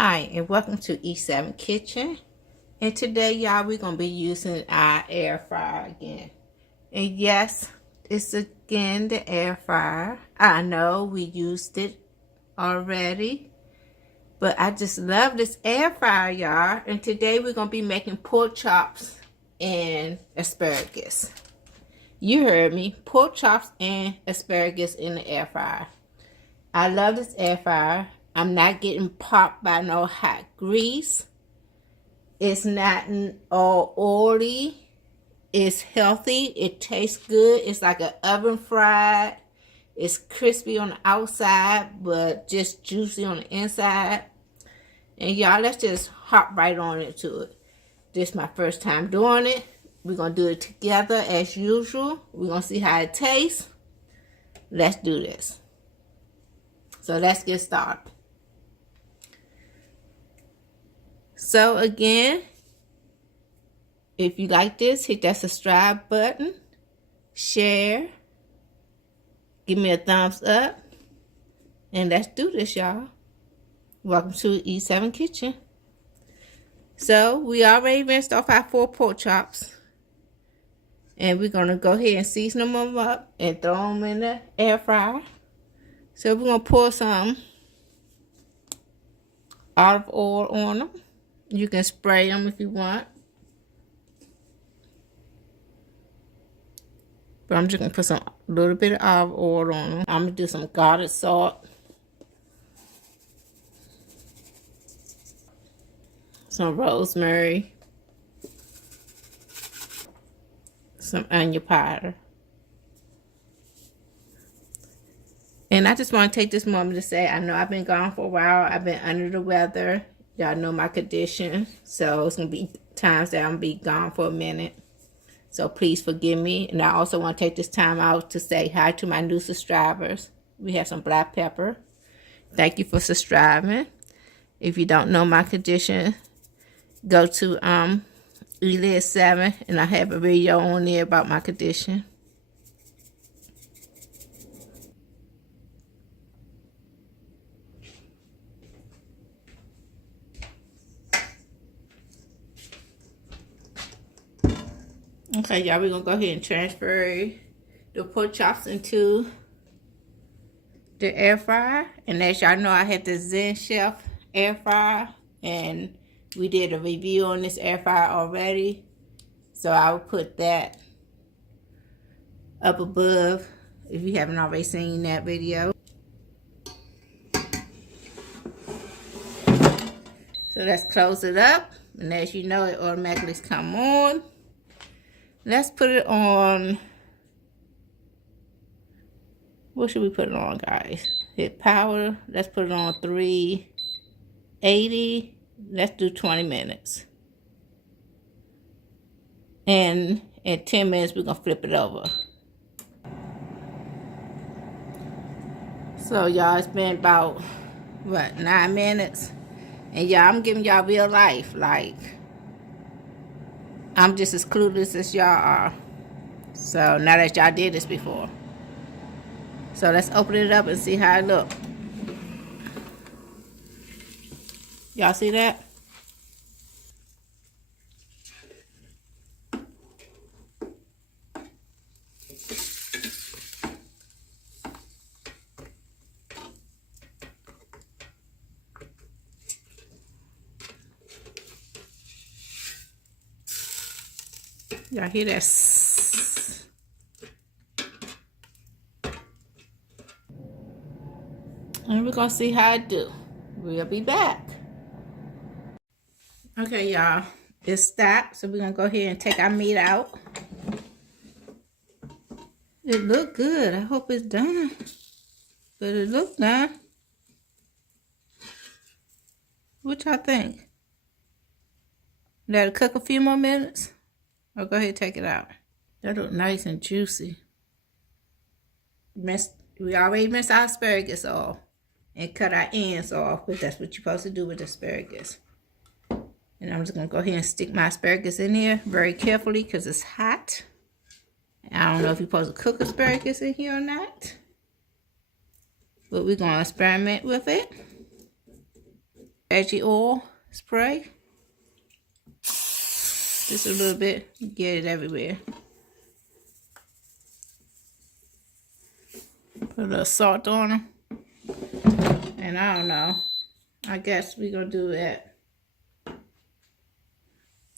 Hi, and welcome to E7 Kitchen. And today, y'all, we're going to be using our air fryer again. And yes, it's again the air fryer. I know we used it already, but I just love this air fryer, y'all. And today, we're going to be making pork chops and asparagus. You heard me, pork chops and asparagus in the air fryer. I love this air fryer. I'm not getting popped by no hot grease. It's not all oily. It's healthy. It tastes good. It's like an oven fried. It's crispy on the outside, but just juicy on the inside. And y'all, let's just hop right on into it. This is my first time doing it. We're going to do it together as usual. We're going to see how it tastes. Let's do this. So let's get started. So again, if you like this, hit that subscribe button, share, give me a thumbs up, and let's do this, y'all. Welcome to E7 Kitchen. So we already rinsed off our 4 pork chops, and we're going to go ahead and season them up and throw them in the air fryer. So we're going to pour some olive oil on them. You can spray them if you want. But I'm just going to put some little bit of olive oil on them. I'm going to do some garlic salt. Some rosemary. Some onion powder. And I just want to take this moment to say, I know I've been gone for a while. I've been under the weather. Y'all know my condition. So it's going to be times that I'm going to be gone for a minute. So please forgive me. And I also want to take this time out to say hi to my new subscribers. We have some black pepper. Thank you for subscribing. If you don't know my condition, go to E7 and I have a video on there about my condition. Okay, y'all, we're going to go ahead and transfer the pork chops into the air fryer. And as y'all know, I have the ZenChef air fryer. And we did a review on this air fryer already. So I will put that up above if you haven't already seen that video. So let's close it up. And as you know, it automatically comes on. Let's put it on, what should we put it on, guys? Hit power. Let's put it on 380. Let's do 20 minutes. And in 10 minutes, we're going to flip it over. So, y'all, it's been about, what, 9 minutes? And, y'all, I'm giving y'all real life, like, I'm just as clueless as y'all are. So now that y'all did this before. So let's open it up and see how it looks. Y'all see that? Y'all hear that? And we're going to see how it do. We'll be back. Okay, y'all. It's stopped. So we're going to go ahead and take our meat out. It look good. I hope it's done. But it look done. What y'all think? Let it cook a few more minutes? Or go ahead and take it out. That look nice and juicy. We already minced our asparagus off. And cut our ends off. But that's what you're supposed to do with asparagus. And I'm just going to go ahead and stick my asparagus in here very carefully because it's hot. I don't know if you're supposed to cook asparagus in here or not. But we're going to experiment with it. veggie oil spray. Just a little bit, get it everywhere. Put a little salt on them. And I don't know. I guess we're going to do that.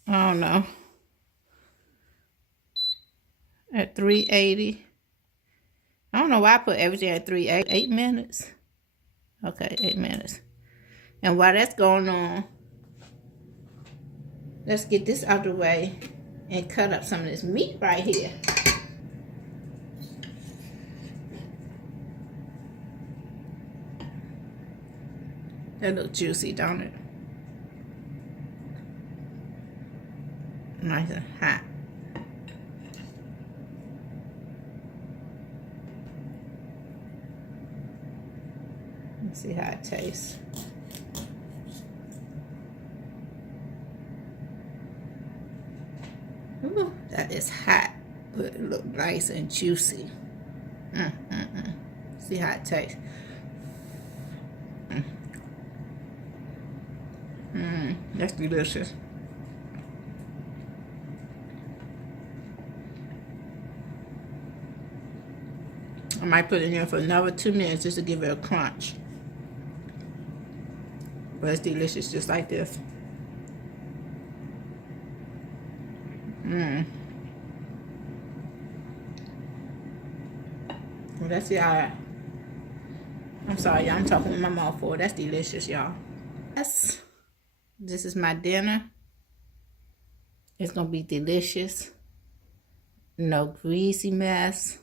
I don't know. At 380. I don't know why I put everything at 380. 8 minutes. Okay, 8 minutes. And while that's going on, let's get this out of the way and cut up some of this meat right here. That looks juicy, don't it? Nice and hot. Let's see how it tastes. Ooh, that is hot, but it looks nice and juicy. See how it tastes. That's delicious. I might put it in here for another 2 minutes just to give it a crunch. But it's delicious just like this. Well, that's y'all. I'm sorry, y'all. I'm talking with my mouth full. That's delicious, y'all. Yes. This is my dinner. It's going to be delicious. No greasy mess.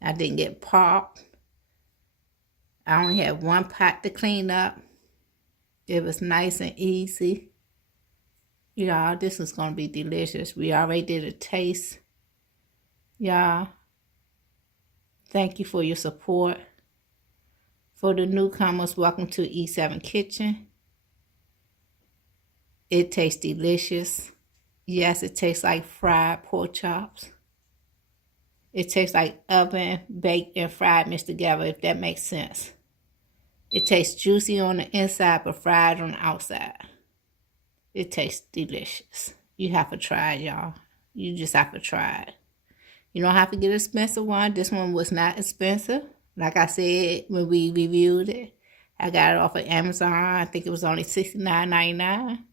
I didn't get popped. I only had one pot to clean up. It was nice and easy. Y'all, this is going to be delicious. We already did a taste. Y'all, thank you for your support. For the newcomers, welcome to E7 Kitchen. It tastes delicious. Yes, it tastes like fried pork chops. It tastes like oven, baked, and fried mixed together, if that makes sense. It tastes juicy on the inside, but fried on the outside. It tastes delicious. You have to try it, y'all. You just have to try it. You don't have to get an expensive one. This one was not expensive. Like I said when we reviewed it, I got it off of Amazon. I think it was only $69.99.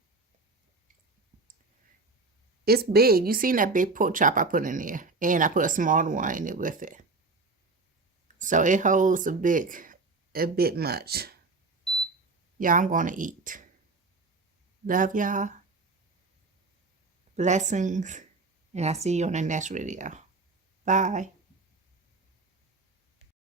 It's big. You seen that big pork chop I put in there. And I put a smaller one in it with it. So it holds a bit much. Y'all, I'm going to eat. Love y'all. Blessings. And I'll see you on the next video. Bye.